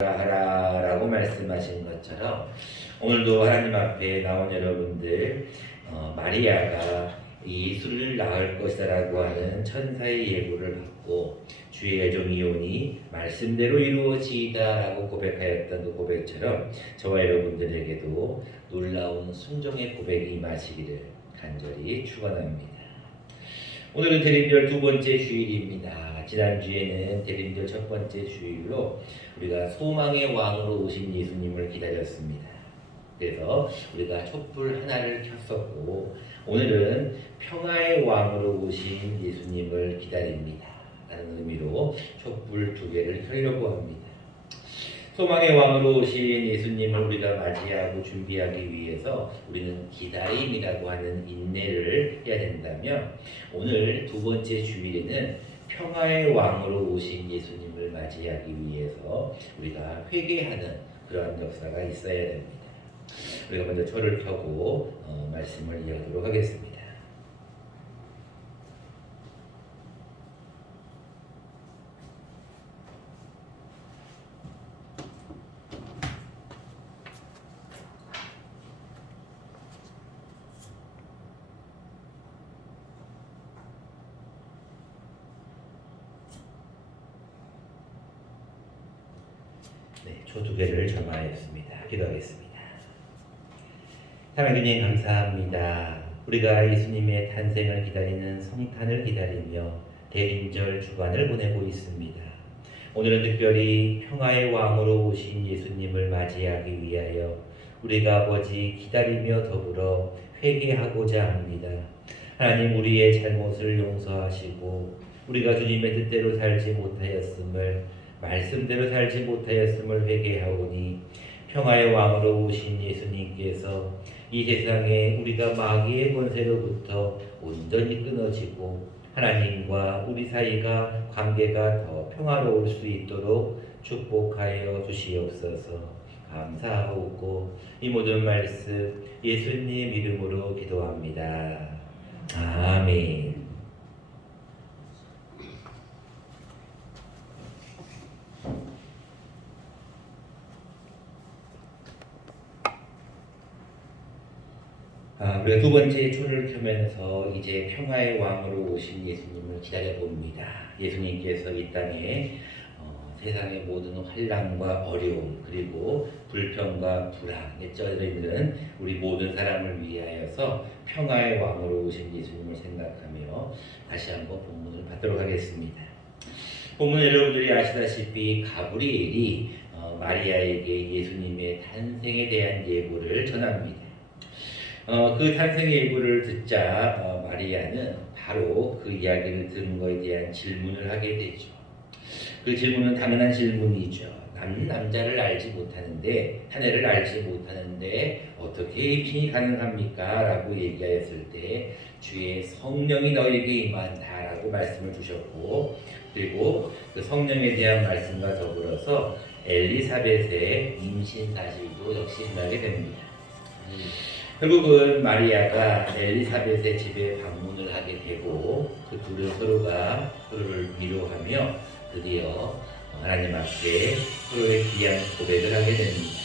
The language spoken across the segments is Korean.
하라라고 말씀하신 것처럼 오늘도 하나님 앞에 나온 여러분들 마리아가 예수를 낳을 것이라고 하는 천사의 예고를 받고 주의 애종이 오니 말씀대로 이루어지이다라고 고백하였던 그 고백처럼 저와 여러분들에게도 놀라운 순종의 고백이 임하시기를 간절히 축원합니다. 오늘은 대림절 두 번째 주일입니다. 지난주에는 대림절 첫 번째 주일로 우리가 소망의 왕으로 오신 예수님을 기다렸습니다. 그래서 우리가 촛불 하나를 켰었고 오늘은 평화의 왕으로 오신 예수님을 기다립니다. 라는 의미로 촛불 두 개를 켜려고 합니다. 소망의 왕으로 오신 예수님을 우리가 맞이하고 준비하기 위해서 우리는 기다림이라고 하는 인내를 해야 된다면 오늘 두 번째 주일에는 평화의 왕으로 오신 예수님을 맞이하기 위해서 우리가 회개하는 그러한 역사가 있어야 됩니다. 우리가 먼저 초를 켜고 말씀을 이어가도록 하겠습니다. 초 두 개를 점하였습니다. 기도하겠습니다. 하나님 주님 감사합니다. 우리가 예수님의 탄생을 기다리는 성탄을 기다리며 대림절 주간을 보내고 있습니다. 오늘은 특별히 평화의 왕으로 오신 예수님을 맞이하기 위하여 우리가 아버지 기다리며 더불어 회개하고자 합니다. 하나님 우리의 잘못을 용서하시고 우리가 주님의 뜻대로 살지 못하였음을 말씀대로 살지 못하였음을 회개하오니 평화의 왕으로 오신 예수님께서 이 세상에 우리가 마귀의 권세로부터 온전히 끊어지고 하나님과 우리 사이가 관계가 더 평화로울 수 있도록 축복하여 주시옵소서. 감사하고 이 모든 말씀 예수님 이름으로 기도합니다. 아멘. 우리가 두 번째 초를 켜면서 이제 평화의 왕으로 오신 예수님을 기다려봅니다. 예수님께서 이 땅에 세상의 모든 환난과 어려움 그리고 불평과 불안에 쩔어 있는 우리 모든 사람을 위하여서 평화의 왕으로 오신 예수님을 생각하며 다시 한번 본문을 받도록 하겠습니다. 본문 여러분들이 아시다시피 가브리엘이 마리아에게 예수님의 탄생에 대한 예고를 전합니다. 그 탄생의 예고를 듣자 마리아는 바로 그 이야기를 들은 것에 대한 질문을 하게 되죠. 그 질문은 당연한 질문이죠. 남자를 알지 못하는데 한 해를 알지 못하는데 어떻게 임신이 가능합니까? 라고 얘기하였을 때 주의 성령이 너에게 임한다라고 말씀을 주셨고 그리고 그 성령에 대한 말씀과 더불어서 엘리사벳의 임신 사실도 역시 전하게 됩니다. 결국은 마리아가 엘리사벳의 집에 방문을 하게 되고 그 둘은 서로가 서로를 위로하며 드디어 하나님 앞에 서로의 귀한 고백을 하게 됩니다.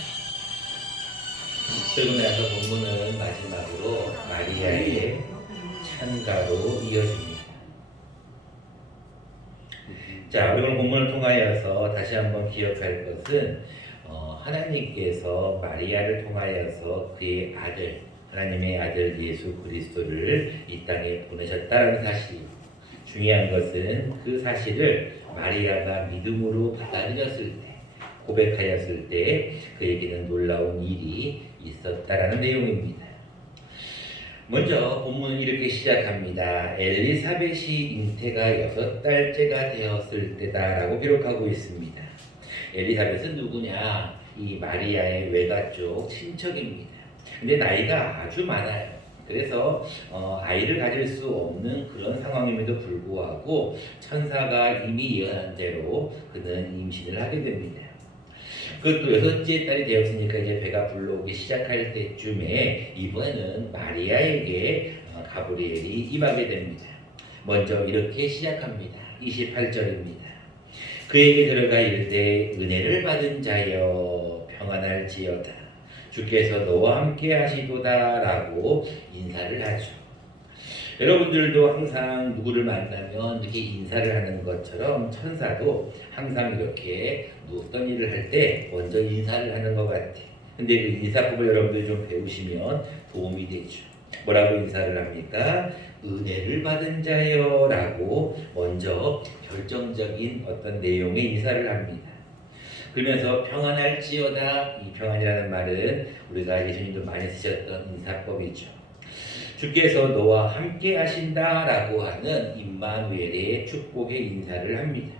그리고 나서 본문은 마지막으로 마리아의 찬가로 이어집니다. 자, 우리 오늘 본문을 통하여서 다시 한번 기억할 것은 하나님께서 마리아를 통하여서 그의 아들, 하나님의 아들 예수 그리스도를 이 땅에 보내셨다는 사실. 중요한 것은 그 사실을 마리아가 믿음으로 받아들였을 때, 고백하였을 때 그에게는 놀라운 일이 있었다라는 내용입니다. 먼저 본문은 이렇게 시작합니다. 엘리사벳이 잉태가 6달째가 되었을 때다라고 기록하고 있습니다. 엘리사벳은 누구냐? 이 마리아의 외가 쪽 친척입니다. 근데 나이가 아주 많아요. 그래서 아이를 가질 수 없는 그런 상황임에도 불구하고 천사가 이미 예언한 대로 그는 임신을 하게 됩니다. 그것도 6째 딸이 되었으니까 이제 배가 불러오기 시작할 때쯤에 이번에는 마리아에게 가브리엘이 임하게 됩니다. 먼저 이렇게 시작합니다. 28절입니다. 그에게 들어가 이르되 은혜를 받은 자여 평안할지어다 주께서 너와 함께 하시도다라고 인사를 하죠. 여러분들도 항상 누구를 만나면 이렇게 인사를 하는 것처럼 천사도 항상 이렇게 어떤 일을 할 때 먼저 인사를 하는 것 같아요. 근데 그 인사법을 여러분들이 좀 배우시면 도움이 되죠. 뭐라고 인사를 합니까? 은혜를 받은 자여 라고 먼저 결정적인 어떤 내용의 인사를 합니다. 그러면서 평안할지어다, 이 평안이라는 말은 우리가 예수님도 많이 쓰셨던 인사법이죠. 주께서 너와 함께 하신다 라고 하는 임마누엘의 축복의 인사를 합니다.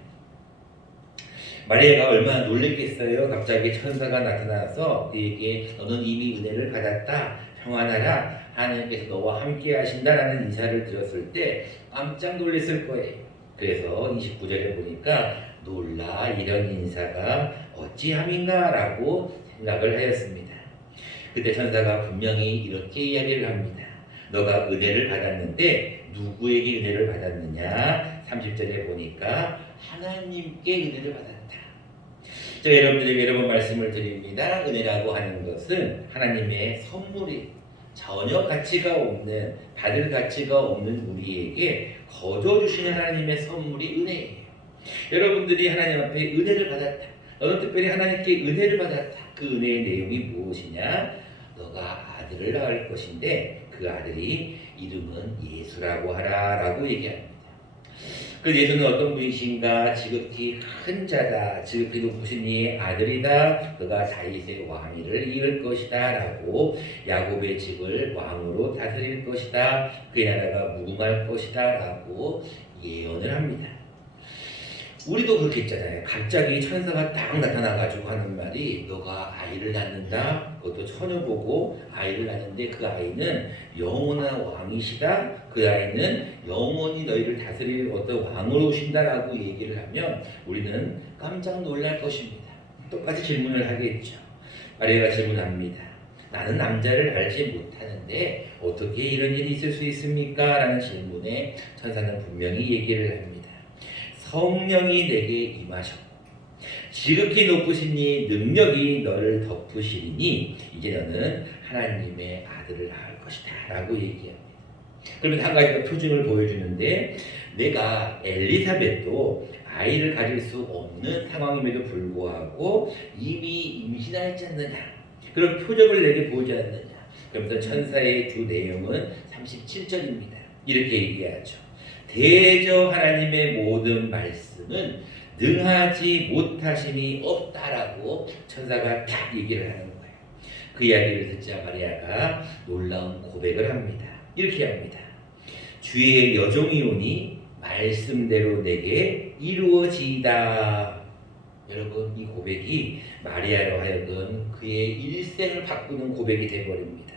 마리아가 얼마나 놀랬겠어요. 갑자기 천사가 나타나서 그에게 너는 이미 은혜를 받았다, 평안하라, 하나님께서 너와 함께 하신다라는 인사를 들었을 때 깜짝 놀랐을 거예요. 그래서 29절에 보니까 놀라 이런 인사가 어찌함인가 라고 생각을 하였습니다. 그때 천사가 분명히 이렇게 이야기를 합니다. 너가 은혜를 받았는데 누구에게 은혜를 받았느냐? 30절에 보니까 하나님께 은혜를 받았다. 제가 여러분들에게 여러 번 말씀을 드립니다. 은혜라고 하는 것은 하나님의 선물이 전혀 가치가 없는, 받을 가치가 없는 우리에게 거둬주시는 하나님의 선물이 은혜예요. 여러분들이 하나님 앞에 은혜를 받았다. 너는 특별히 하나님께 은혜를 받았다. 그 은혜의 내용이 무엇이냐? 너가 아들을 낳을 것인데 그 아들이 이름은 예수라고 하라 라고 얘기합니다. 그 예수는 어떤 분이신가? 지극히 큰 자다, 지극히 높으신 이의 아들이다, 그가 다윗의 왕위를 이을 것이다 라고, 야곱의 집을 왕으로 다스릴 것이다, 그의 나라가 무궁할 것이다 라고 예언을 합니다. 우리도 그렇게 있잖아요. 갑자기 천사가 딱 나타나가지고 하는 말이 너가 아이를 낳는다. 그것도 처녀보고 아이를 낳는데 그 아이는 영원한 왕이시다. 그 아이는 영원히 너희를 다스릴 어떤 왕으로 오신다라고 얘기를 하면 우리는 깜짝 놀랄 것입니다. 똑같이 질문을 하겠죠. 마리아가 질문합니다. 나는 남자를 알지 못하는데 어떻게 이런 일이 있을 수 있습니까? 라는 질문에 천사는 분명히 얘기를 합니다. 성령이 내게 임하셨고 지극히 높으신 이 능력이 너를 덮으시니 이제 너는 하나님의 아들을 낳을 것이다 라고 얘기합니다. 그러면 한 가지 더 표징을 보여주는데 내가 엘리사벳도 아이를 가질 수 없는 상황임에도 불구하고 이미 임신하지 않느냐, 그런 표적을 내게 보이지 않느냐. 그러면서 천사의 주 내용은 37절입니다. 이렇게 얘기하죠. 대저 하나님의 모든 말씀은 능하지 못하심이 없다라고 천사가 딱 얘기를 하는 거예요. 그 이야기를 듣자 마리아가 놀라운 고백을 합니다. 이렇게 합니다. 주의 여종이 오니 말씀대로 내게 이루어지이다. 여러분, 이 고백이 마리아로 하여금 그의 일생을 바꾸는 고백이 되어버립니다.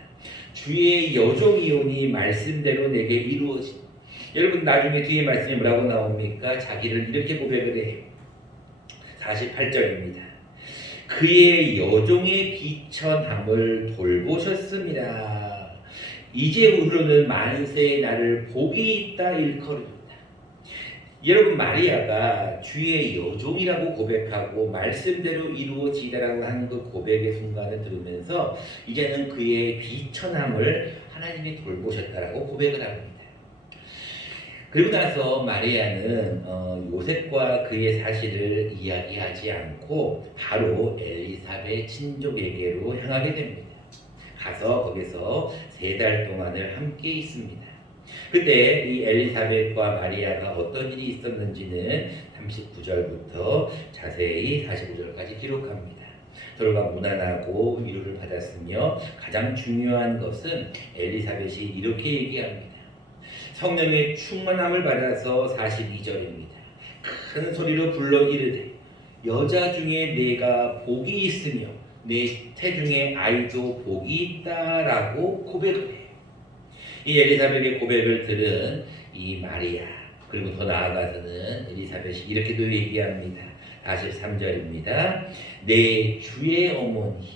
주의 여종이 오니 말씀대로 내게 이루어지이다. 여러분, 나중에 뒤에 말씀이 뭐라고 나옵니까? 자기를 이렇게 고백을 해요. 48절입니다. 그의 여종의 비천함을 돌보셨습니다. 이제후로는 만세의 나를 복이 있다 일컬으리다. 여러분, 마리아가 주의 여종이라고 고백하고 말씀대로 이루어지다라고 하는 그 고백의 순간을 들으면서 이제는 그의 비천함을 하나님이 돌보셨다라고 고백을 합니다. 그리고 나서 마리아는 요셉과 그의 사실을 이야기하지 않고 바로 엘리사벳 친족에게로 향하게 됩니다. 가서 거기서 3달 동안을 함께 있습니다. 그때 이 엘리사벳과 마리아가 어떤 일이 있었는지는 39절부터 자세히 45절까지 기록합니다. 서로가 무난하고 위로를 받았으며 가장 중요한 것은 엘리사벳이 이렇게 얘기합니다. 성령의 충만함을 받아서 42절입니다. 큰 소리로 불러 이르되 여자 중에 내가 복이 있으며 내 태중에 아이도 복이 있다라고 고백을 해요. 이 엘리사벳의 고백을 들은 이 마리아, 그리고 더 나아가서는 엘리사벳이 이렇게도 얘기합니다. 43절입니다. 내 주의 어머니,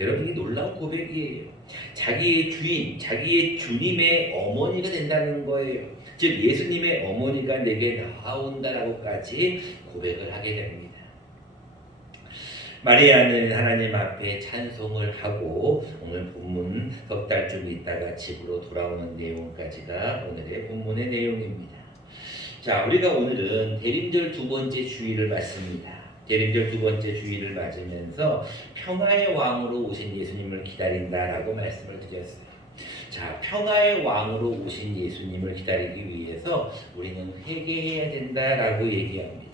여러분이 놀라운 고백이에요. 자기의 주인, 자기의 주님의 어머니가 된다는 거예요. 즉 예수님의 어머니가 내게 나아온다라고까지 고백을 하게 됩니다. 마리아는 하나님 앞에 찬송을 하고 오늘 본문 석 달쯤 있다가 집으로 돌아오는 내용까지가 오늘의 본문의 내용입니다. 자, 우리가 오늘은 대림절 두 번째 주일을 맞습니다. 대림절 두 번째 주일을 맞으면서 평화의 왕으로 오신 예수님을 기다린다라고 말씀을 드렸어요. 자, 평화의 왕으로 오신 예수님을 기다리기 위해서 우리는 회개해야 된다라고 얘기합니다.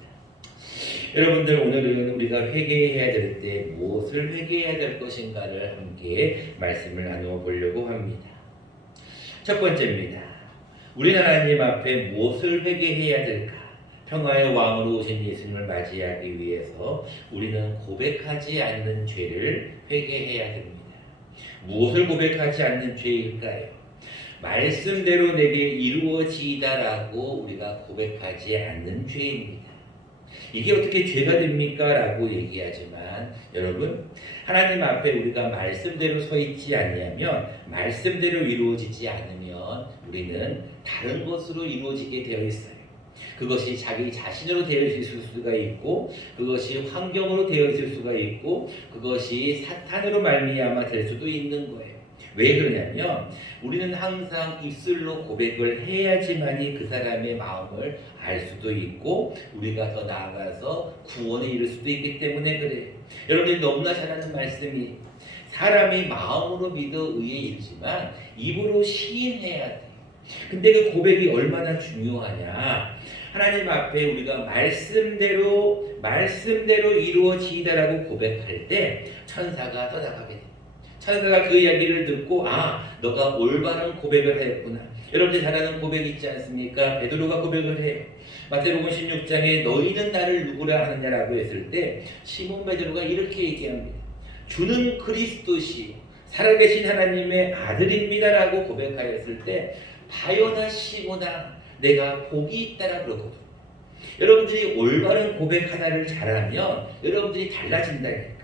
여러분들, 오늘은 우리가 회개해야 될 때 무엇을 회개해야 될 것인가를 함께 말씀을 나누어 보려고 합니다. 첫 번째입니다. 우리 하나님 앞에 무엇을 회개해야 될까? 평화의 왕으로 오신 예수님을 맞이하기 위해서 우리는 고백하지 않는 죄를 회개해야 됩니다. 무엇을 고백하지 않는 죄일까요? 말씀대로 내게 이루어지이다라고 우리가 고백하지 않는 죄입니다. 이게 어떻게 죄가 됩니까? 라고 얘기하지만 여러분, 하나님 앞에 우리가 말씀대로 서 있지 않으면, 말씀대로 이루어지지 않으면 우리는 다른 것으로 이루어지게 되어 있어요. 그것이 자기 자신으로 되어 있을 수가 있고, 그것이 환경으로 되어 있을 수가 있고, 그것이 사탄으로 말미암아 될 수도 있는 거예요. 왜 그러냐면 우리는 항상 입술로 고백을 해야지만이 그 사람의 마음을 알 수도 있고 우리가 더 나아가서 구원에 이를 수도 있기 때문에 그래요. 여러분들이 너무나 잘 아는 말씀이 사람이 마음으로 믿어 의에 이르지만 입으로 시인해야 돼. 근데 그 고백이 얼마나 중요하냐. 하나님 앞에 우리가 말씀대로 이루어지이다라고 고백할 때 천사가 떠나가게 돼. 천사가 그 이야기를 듣고 너가 올바른 고백을 하였구나. 여러분들 잘 아는 고백 있지 않습니까? 베드로가 고백을 해요. 마태복음 16장에 너희는 나를 누구라 하느냐라고 했을 때 시몬 베드로가 이렇게 얘기합니다. 주는 그리스도시 살아계신 하나님의 아들입니다라고 고백하였을 때 바요나 시모나 내가 복이 있다라 그러거든요. 여러분들이 올바른 고백 하나를 잘하면 여러분들이 달라진다니까.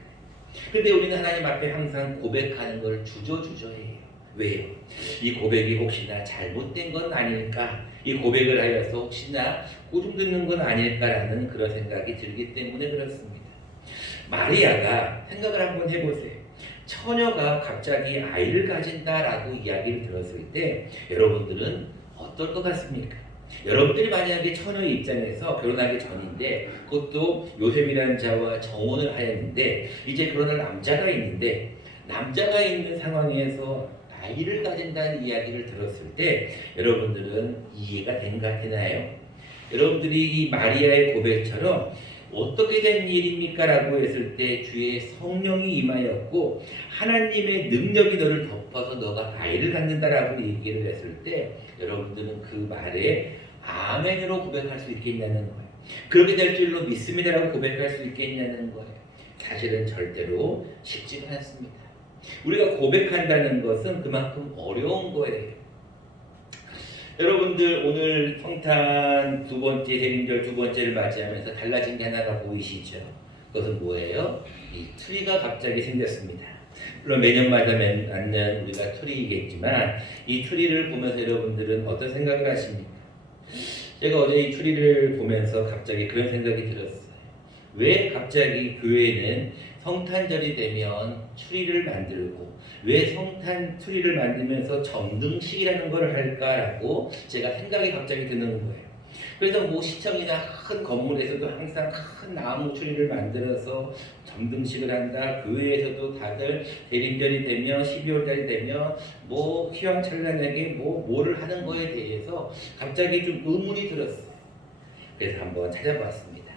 근데 우리는 하나님 앞에 항상 고백하는 걸 주저해요. 왜요? 이 고백이 혹시나 잘못된 건 아닐까? 이 고백을 하여서 혹시나 꼬중 듣는 건 아닐까라는 그런 생각이 들기 때문에 그렇습니다. 마리아가 생각을 한번 해보세요. 처녀가 갑자기 아이를 가진다라고 이야기를 들었을 때 여러분들은 어떨 것 같습니까? 여러분들이 만약에 처녀의 입장에서 결혼하기 전인데 그것도 요셉이라는 자와 정혼을 하였는데 이제 결혼할 남자가 있는데 남자가 있는 상황에서 아이를 가진다는 이야기를 들었을 때 여러분들은 이해가 되나요? 여러분들이 이 마리아의 고백처럼 어떻게 된 일입니까? 라고 했을 때 주의 성령이 임하였고 하나님의 능력이 너를 덮어서 너가 아이를 갖는다라고 얘기를 했을 때 여러분들은 그 말에 아멘으로 고백할 수 있겠냐는 거예요. 그렇게 될 줄로 믿습니다라고 고백할 수 있겠냐는 거예요. 사실은 절대로 쉽지가 않습니다. 우리가 고백한다는 것은 그만큼 어려운 거예요. 여러분들 오늘 성탄 두 번째 대림절 두 번째를 맞이하면서 달라진 게 하나가 보이시죠? 그것은 뭐예요? 이 트리가 갑자기 생겼습니다. 물론 매년마다 맞는 우리가 트리이겠지만 이 트리를 보면서 여러분들은 어떤 생각을 하십니까? 제가 어제 이 트리를 보면서 갑자기 그런 생각이 들었어요. 왜 갑자기 교회는 성탄절이 되면 트리를 만들고 왜 성탄 트리를 만들면서 점등식이라는 걸 할까라고 제가 생각이 갑자기 드는 거예요. 그래서 뭐 시청이나 큰 건물에서도 항상 큰 나무 트리를 만들어서 점등식을 한다. 교회에서도 다들 대림절이 되면 12월 달이 되면 뭐 휘황찬란하게 뭐를 하는 거에 대해서 갑자기 좀 의문이 들었어요. 그래서 한번 찾아봤습니다.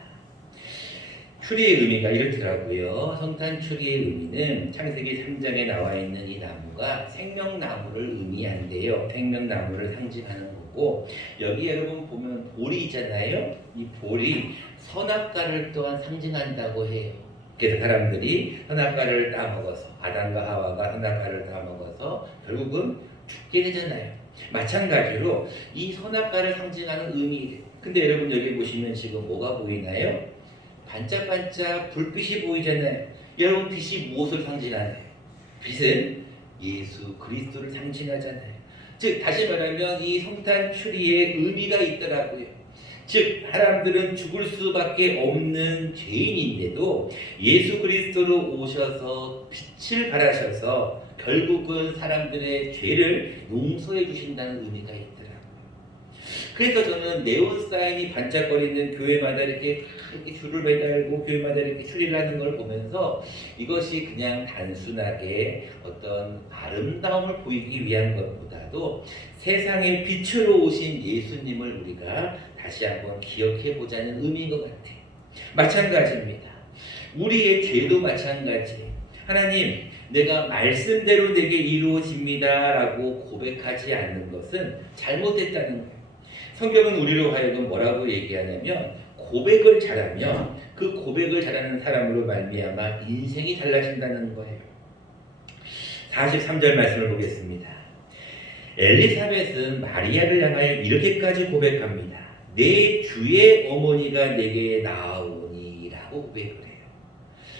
추리의 의미가 이렇더라고요. 성탄 추리의 의미는 창세기 3장에 나와 있는 이 나무가 생명나무를 의미한대요. 생명나무를 상징하는 거고 여기 여러분 보면 볼이 있잖아요. 이 볼이 선악과를 또한 상징한다고 해요. 그래서 사람들이 선악과를 따먹어서 아담과 하와가 선악과를 따먹어서 결국은 죽게 되잖아요. 마찬가지로 이 선악과를 상징하는 의미. 근데 여러분 여기 보시면 지금 뭐가 보이나요? 반짝반짝 불빛이 보이잖아요. 여러분 빛이 무엇을 상징하나요? 빛은 예수 그리스도를 상징하잖아요. 즉 다시 말하면 이 성탄 추리에 의미가 있더라고요. 즉 사람들은 죽을 수밖에 없는 죄인인데도 예수 그리스도로 오셔서 빛을 발하셔서 결국은 사람들의 죄를 용서해 주신다는 의미가 있더라고요. 그래서 저는 네온 사인이 반짝거리는 교회마다 이렇게 줄을 매달고 교회마다 이렇게 추리를 하는 걸 보면서 이것이 그냥 단순하게 어떤 아름다움을 보이기 위한 것보다도 세상의 빛으로 오신 예수님을 우리가 다시 한번 기억해 보자는 의미인 것 같아요. 마찬가지입니다. 우리의 죄도 마찬가지예요. 하나님, 내가 말씀대로 내게 이루어집니다 라고 고백하지 않는 것은 잘못됐다는 거예요. 성경은 우리로 하여금 뭐라고 얘기하냐면 고백을 잘하면 그 고백을 잘하는 사람으로 말미암아 인생이 달라진다는 거예요. 43절 말씀을 보겠습니다. 엘리사벳은 마리아를 향하여 이렇게까지 고백합니다. 내 주의 어머니가 내게 나오니 라고 고백을 해요.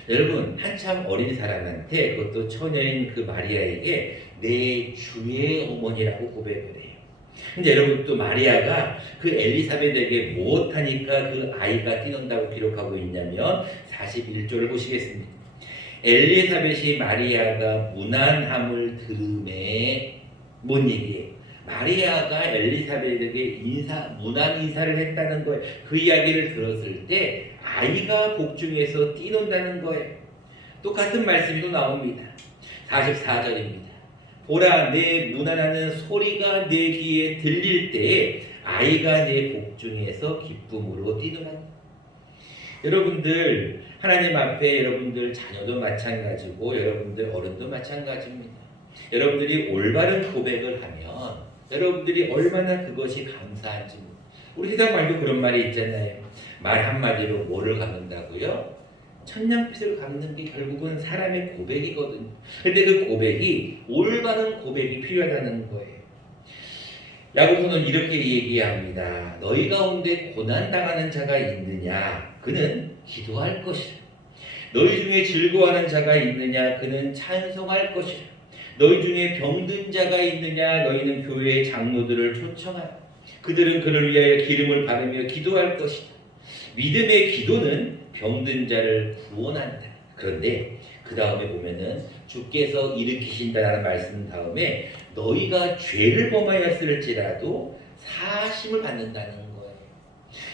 여러분, 한참 어린 사람한테, 그것도 처녀인 그 마리아에게 내 주의 어머니라고 고백을 해요. 근데 여러분, 또 마리아가 그 엘리사벳에게 무엇하니까 그 아이가 뛰는다고 기록하고 있냐면 41절을 보시겠습니다. 엘리사벳이 마리아가 무난함을 들음에 뭔 얘기예요? 마리아가 엘리사벳에게 무난 인사를 했다는 거예요. 그 이야기를 들었을 때 아이가 복중에서 뛰논다는 거예요. 똑같은 말씀이 또 나옵니다. 44절입니다. 보라, 내 무난하는 소리가 내 귀에 들릴 때에 아이가 내 복중에서 기쁨으로 뛰노라. 여러분들, 하나님 앞에 여러분들 자녀도 마찬가지고 여러분들 어른도 마찬가지입니다. 여러분들이 올바른 고백을 하면 여러분들이 얼마나 그것이 감사한지. 우리 세상 말도 그런 말이 있잖아요. 말 한마디로 뭐를 갚는다고요? 천냥빚을 갚는 게 결국은 사람의 고백이거든요. 근데 그 고백이 올바른 고백이 필요하다는 거예요. 야고보는 이렇게 얘기합니다. 너희 가운데 고난당하는 자가 있느냐? 그는 기도할 것이라. 너희 중에 즐거워하는 자가 있느냐? 그는 찬송할 것이라. 너희 중에 병든 자가 있느냐? 너희는 교회의 장로들을 초청하라. 그들은 그를 위하여 기름을 바르며 기도할 것이다. 믿음의 기도는 병든 자를 구원한다. 그런데 그 다음에 보면은 주께서 일으키신다는 말씀 다음에 너희가 죄를 범하였을지라도 사심을 받는다는 거예요.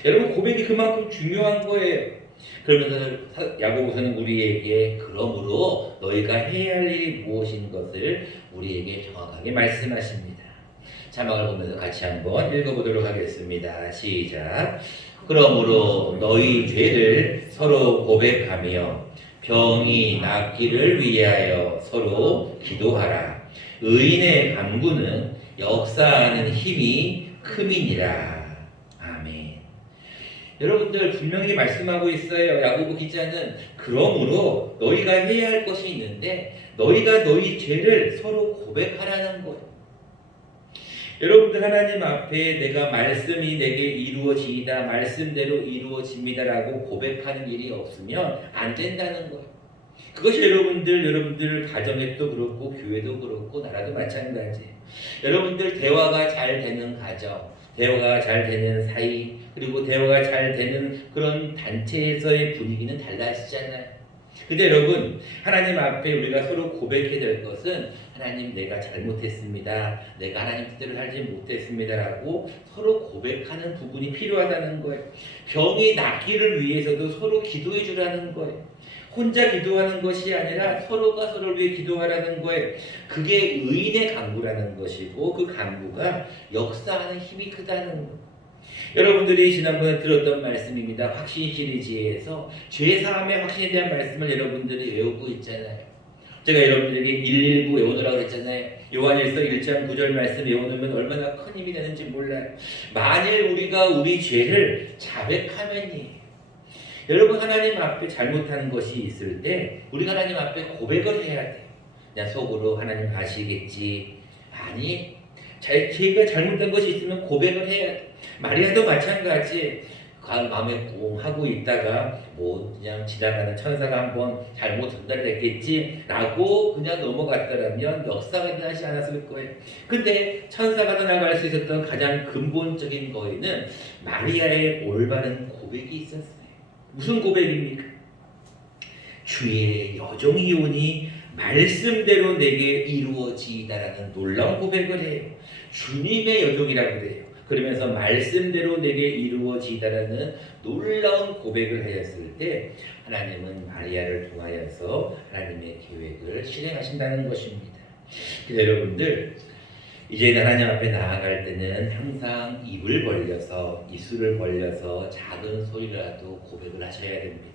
여러분, 고백이 그만큼 중요한 거예요. 그러면서 야고보서는 우리에게 그러므로 너희가 해야 할 일이 무엇인 것을 우리에게 정확하게 말씀하십니다. 자막을 보면서 같이 한번 읽어보도록 하겠습니다. 시작. 그러므로 너희 죄를 서로 고백하며 병이 낫기를 위하여 서로 기도하라. 의인의 간구는 역사하는 힘이 큼이니라. 아멘. 여러분들 분명히 말씀하고 있어요. 야고보 기자는 그러므로 너희가 해야 할 것이 있는데 너희가 너희 죄를 서로 고백하라는 거예요. 여러분들, 하나님 앞에 내가 말씀이 내게 이루어지이다, 말씀대로 이루어집니다라고 고백하는 일이 없으면 안 된다는 거예요. 그것이 여러분들 가정에도 그렇고 교회도 그렇고 나라도 마찬가지예요. 여러분들 대화가 잘 되는 가정, 대화가 잘 되는 사이, 그리고 대화가 잘 되는 그런 단체에서의 분위기는 달라지잖아요. 근데 여러분, 하나님 앞에 우리가 서로 고백해야 될 것은 하나님, 내가 잘못했습니다. 내가 하나님 뜻대로 살지 못했습니다라고 서로 고백하는 부분이 필요하다는 거예요. 병이 낫기를 위해서도 서로 기도해 주라는 거예요. 혼자 기도하는 것이 아니라 서로가 서로를 위해 기도하라는 거예요. 그게 의인의 간구라는 것이고 그 간구가 역사하는 힘이 크다는 거예요. 여러분들이 지난번에 들었던 말씀입니다. 확신 시리즈에서 죄사함의 확신에 대한 말씀을 여러분들이 외우고 있잖아요. 제가 여러분들에게 119 외우느라고 그랬잖아요. 요한일서 1장 9절 말씀 외우면 얼마나 큰 힘이 되는지 몰라요. 만일 우리가 우리 죄를 자백하면이, 여러분, 하나님 앞에 잘못하는 것이 있을 때 우리가 하나님 앞에 고백을 해야 돼요. 그냥 속으로 하나님 아시겠지. 아니, 제가 잘못된 것이 있으면 고백을 해야 돼. 마리아도 마찬가지. 마음에 꽁 하고 있다가 뭐 그냥 지나가는 천사가 한번 잘못 전달됐겠지라고 그냥 넘어갔더라면 역사가 일어나지 않았을 거예요. 근데 천사가 나갈 수 있었던 가장 근본적인 거에는 마리아의 올바른 고백이 있었어요. 무슨 고백입니까? 주의 여종이오니 말씀대로 내게 이루어지이다라는 놀라운 고백을 해요. 주님의 여종이라고 그래요. 그러면서 말씀대로 내게 이루어지이다라는 놀라운 고백을 하였을 때 하나님은 마리아를 통하여서 하나님의 계획을 실행하신다는 것입니다. 그래서 여러분들 이제 하나님 앞에 나아갈 때는 항상 입을 벌려서 입술을 벌려서 작은 소리라도 고백을 하셔야 됩니다.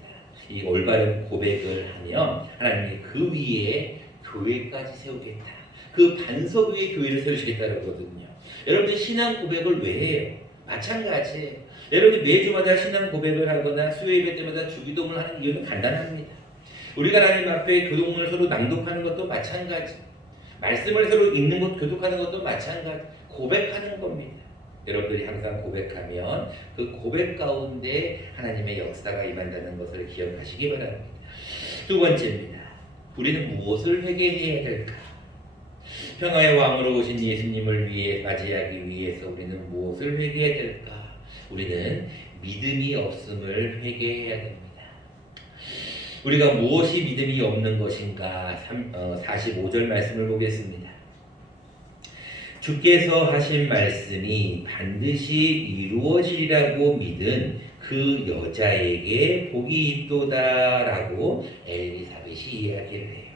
이 올바른 고백을 하면 하나님이 그 위에 교회까지 세우겠다. 그 반석 위에 교회를 세우시겠다는 거거든요. 여러분들 신앙 고백을 왜 해요? 마찬가지예요. 여러분들 매주마다 신앙 고백을 하거나 수요예배 때마다 주기도문을 하는 이유는 간단합니다. 우리가 하나님 앞에 교동문을 서로 낭독하는 것도 마찬가지. 말씀을 서로 읽는 것, 교독하는 것도 마찬가지. 고백하는 겁니다. 여러분들이 항상 고백하면 그 고백 가운데 하나님의 역사가 임한다는 것을 기억하시기 바랍니다. 두 번째입니다. 우리는 무엇을 회개해야 될까? 평화의 왕으로 오신 예수님을 위해 맞이하기 위해서 우리는 무엇을 회개해야 될까? 우리는 믿음이 없음을 회개해야 됩니다. 우리가 무엇이 믿음이 없는 것인가? 45절 말씀을 보겠습니다. 주께서 하신 말씀이 반드시 이루어지리라고 믿은 그 여자에게 복이 있도다라고 엘리사벳이 이야기를 해요.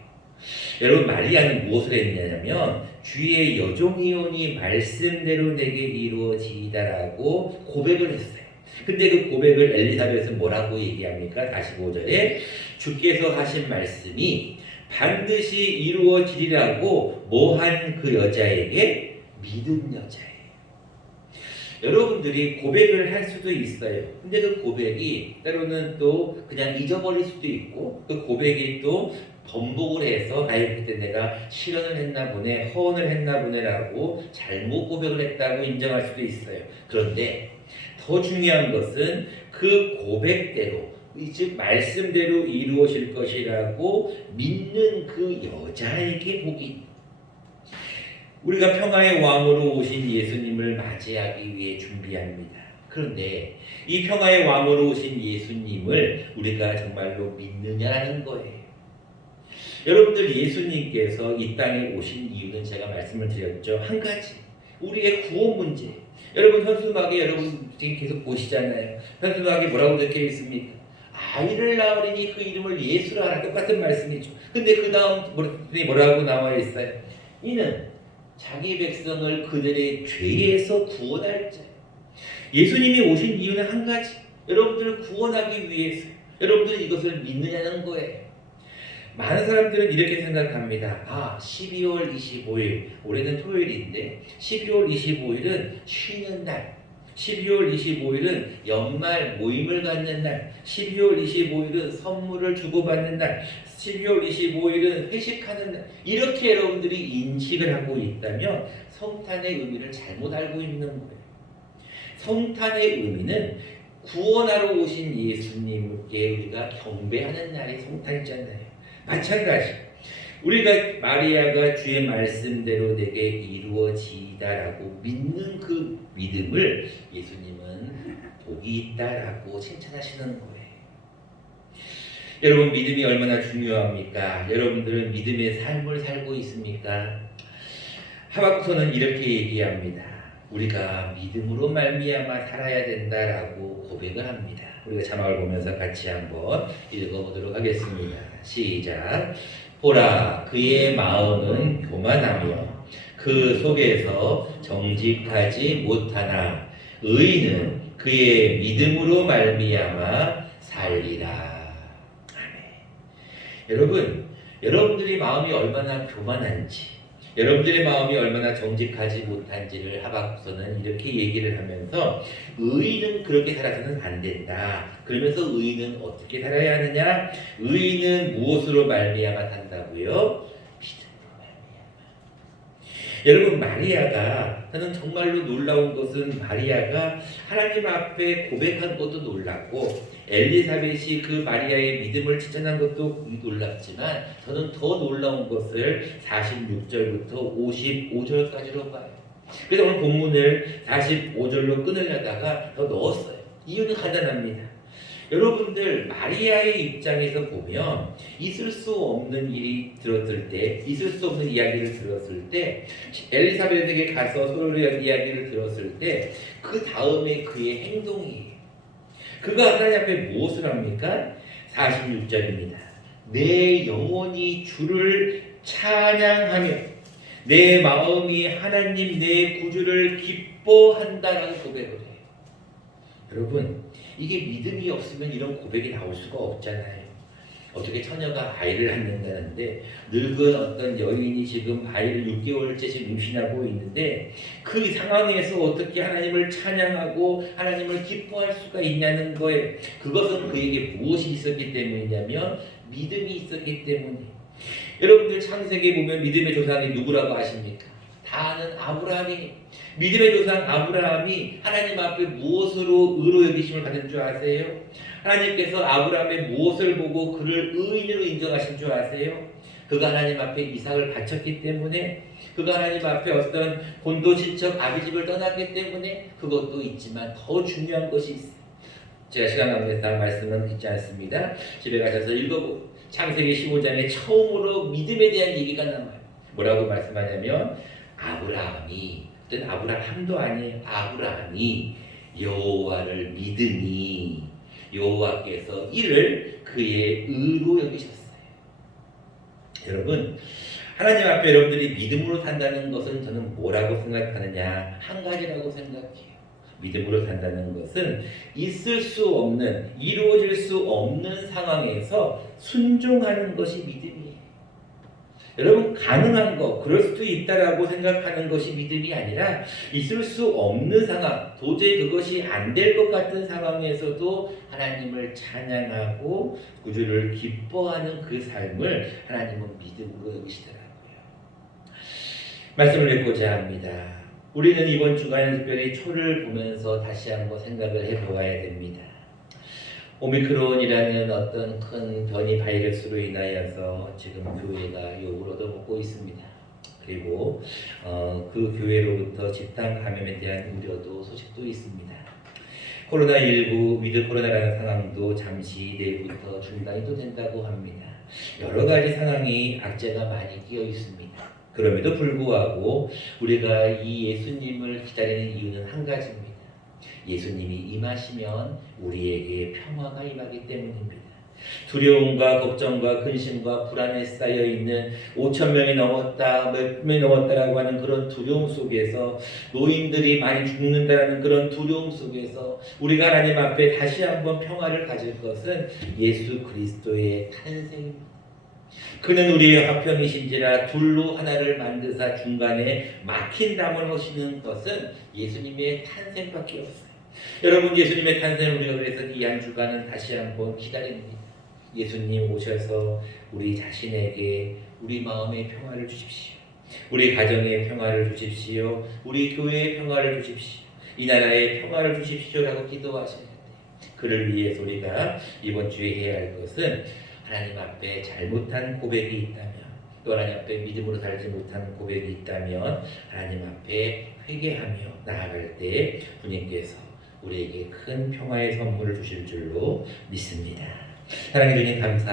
여러분 마리아는 무엇을 했냐면 주의 여종이오니 말씀대로 내게 이루어지이다라고 고백을 했어요. 근데 그 고백을 엘리사벳은 뭐라고 얘기합니까? 45절에 주께서 하신 말씀이 반드시 이루어지리라고 뭐한 그 여자에게 믿은 여자예요. 여러분들이 고백을 할 수도 있어요. 근데 그 고백이 때로는 또 그냥 잊어버릴 수도 있고 그 고백이 또 번복을 해서 그때 내가 실언을 했나 보네, 허언을 했나 보네라고 잘못 고백을 했다고 인정할 수도 있어요. 그런데 더 중요한 것은 그 고백대로 즉 말씀대로 이루어질 것이라고 믿는 그 여자에게 복이 있다. 우리가 평화의 왕으로 오신 예수님을 맞이하기 위해 준비합니다. 그런데 이 평화의 왕으로 오신 예수님을 우리가 정말로 믿느냐라는 거예요. 여러분들 예수님께서 이 땅에 오신 이유는 제가 말씀을 드렸죠. 한 가지. 우리의 구원 문제. 여러분 현수막에 여러분 지금 계속 보시잖아요. 현수막에 뭐라고 적혀 있습니까? 아이를 낳으리니 그 이름을 예수라 하라. 똑같은 말씀이죠. 근데 그 다음 뭐라고 나와 있어요? 이는 자기 백성을 그들의 죄에서 구원할 자. 예수님이 오신 이유는 한 가지. 여러분들을 구원하기 위해서. 여러분들이 이것을 믿느냐는 거예요. 많은 사람들은 이렇게 생각합니다. 12월 25일, 올해는 토요일인데 12월 25일은 쉬는 날, 12월 25일은 연말 모임을 갖는 날, 12월 25일은 선물을 주고받는 날, 12월 25일은 회식하는 날, 이렇게 여러분들이 인식을 하고 있다면 성탄의 의미를 잘못 알고 있는 거예요. 성탄의 의미는 구원하러 오신 예수님께 우리가 경배하는 날이 성탄이잖아요. 마찬가지. 우리가 마리아가 주의 말씀대로 내게 이루어지다라고 믿는 그 믿음을 예수님은 복이 있다라고 칭찬하시는 거예요. 여러분 믿음이 얼마나 중요합니까? 여러분들은 믿음의 삶을 살고 있습니까? 하박국서는 이렇게 얘기합니다. 우리가 믿음으로 말미암아 살아야 된다라고 고백을 합니다. 우리가 자막을 보면서 같이 한번 읽어보도록 하겠습니다. 시작. 보라, 그의 마음은 교만하며 그 속에서 정직하지 못하나 의인은 그의 믿음으로 말미암아 살리라. 아멘. 여러분들이 마음이 얼마나 교만한지, 여러분들의 마음이 얼마나 정직하지 못한지를 하박국서는 이렇게 얘기를 하면서 의인은 그렇게 살아서는 안 된다. 그러면서 의인은 어떻게 살아야 하느냐? 의인은 무엇으로 말미암아 산다고요? 믿음으로 말미암아. 여러분, 마리아가, 저는 정말로 놀라운 것은 마리아가 하나님 앞에 고백한 것도 놀랍고 엘리사벳이 그 마리아의 믿음을 칭찬한 것도 놀랍지만, 저는 더 놀라운 것을 46절부터 55절까지로 봐요. 그래서 오늘 본문을 45절로 끊으려다가 더 넣었어요. 이유는 간단합니다. 여러분들, 마리아의 입장에서 보면 있을 수 없는 일이 들었을 때, 있을 수 없는 이야기를 들었을 때, 엘리사벳에게 가서 서로의 이야기를 들었을 때 그 다음에 그의 행동이에요. 그가 하나님 앞에 무엇을 합니까? 46절입니다. 내 영혼이 주를 찬양하며 내 마음이 하나님 내 구주를 기뻐한다라는 고백을 해요. 여러분, 이게 믿음이 없으면 이런 고백이 나올 수가 없잖아요. 어떻게 처녀가 아이를 낳는다는데, 늙은 어떤 여인이 지금 아이를 6개월째 지금 임신하고 있는데 그 상황에서 어떻게 하나님을 찬양하고 하나님을 기뻐할 수가 있냐는 거예요. 그것은 그에게 무엇이 있었기 때문이냐면 믿음이 있었기 때문이에요. 여러분들, 창세기에 보면 믿음의 조상이 누구라고 아십니까? 다 아는 아브라함이. 믿음의 조상 아브라함이 하나님 앞에 무엇으로 의로 여기심을 받은 줄 아세요? 하나님께서 아브라함의 무엇을 보고 그를 의인으로 인정하신 줄 아세요? 그가 하나님 앞에 이삭을 바쳤기 때문에, 그가 하나님 앞에 어떤 본도 친척 아비 집을 떠났기 때문에, 그것도 있지만 더 중요한 것이 있어요. 제가 시간 관계상 말씀은 있지 않습니다. 집에 가셔서 읽어보고 창세기 15장에 처음으로 믿음에 대한 얘기가 나와요. 뭐라고 말씀하냐면, 아브라함이, 그때는 아브라함도 아니에요. 아브라함이 여호와를 믿으니 여호와께서 이를 그의 의로 여기셨어요. 여러분, 하나님 앞에 여러분들이 믿음으로 산다는 것은 저는 뭐라고 생각하느냐? 한 가지라고 생각해요. 믿음으로 산다는 것은 있을 수 없는, 이루어질 수 없는 상황에서 순종하는 것이 믿음이에요. 여러분, 가능한 거, 그럴 수도 있다라고 생각하는 것이 믿음이 아니라, 있을 수 없는 상황, 도저히 그것이 안 될 것 같은 상황에서도 하나님을 찬양하고 구주를 기뻐하는 그 삶을 하나님은 믿음으로 여기시더라고요. 말씀을 읽고자 합니다. 우리는 이번 주간 특별히 초를 보면서 다시 한번 생각을 해보아야 됩니다. 오미크론이라는 어떤 큰 변이 바이러스로 인하여서 지금 교회가 욕을 얻어먹고 있습니다. 그리고 그 교회로부터 집단 감염에 대한 우려도 소식도 있습니다. 코로나19 위드 코로나라는 상황도 잠시 내일부터 중단이 또 된다고 합니다. 여러 가지 상황이 악재가 많이 끼어 있습니다. 그럼에도 불구하고 우리가 이 예수님을 기다리는 이유는 한 가지입니다. 예수님이 임하시면 우리에게 평화가 임하기 때문입니다. 두려움과 걱정과 근심과 불안에 쌓여 있는 5,000명이 넘었다, 몇 명이 넘었다라고 하는 그런 두려움 속에서, 노인들이 많이 죽는다라는 그런 두려움 속에서 우리가 하나님 앞에 다시 한번 평화를 가질 것은 예수 그리스도의 탄생입니다. 그는 우리의 화평이신지라 둘로 하나를 만드사 중간에 막힌 담을 하시는 것은 예수님의 탄생밖에 없어요. 여러분, 예수님의 탄생을 우리가 그래서 이 한 주간은 다시 한번 기다립니다. 예수님 오셔서 우리 자신에게 우리 마음의 평화를 주십시오. 우리 가정의 평화를 주십시오. 우리 교회의 평화를 주십시오. 이 나라의 평화를 주십시오라고 기도하셔야 돼요. 그를 위해서 우리가 이번 주에 해야 할 것은 하나님 앞에 잘못한 고백이 있다면, 또 하나님 앞에 믿음으로 살지 못한 고백이 있다면 하나님 앞에 회개하며 나아갈 때 주님께서 우리에게 큰 평화의 선물을 주실 줄로 믿습니다. 사랑해 주님 감사합니다.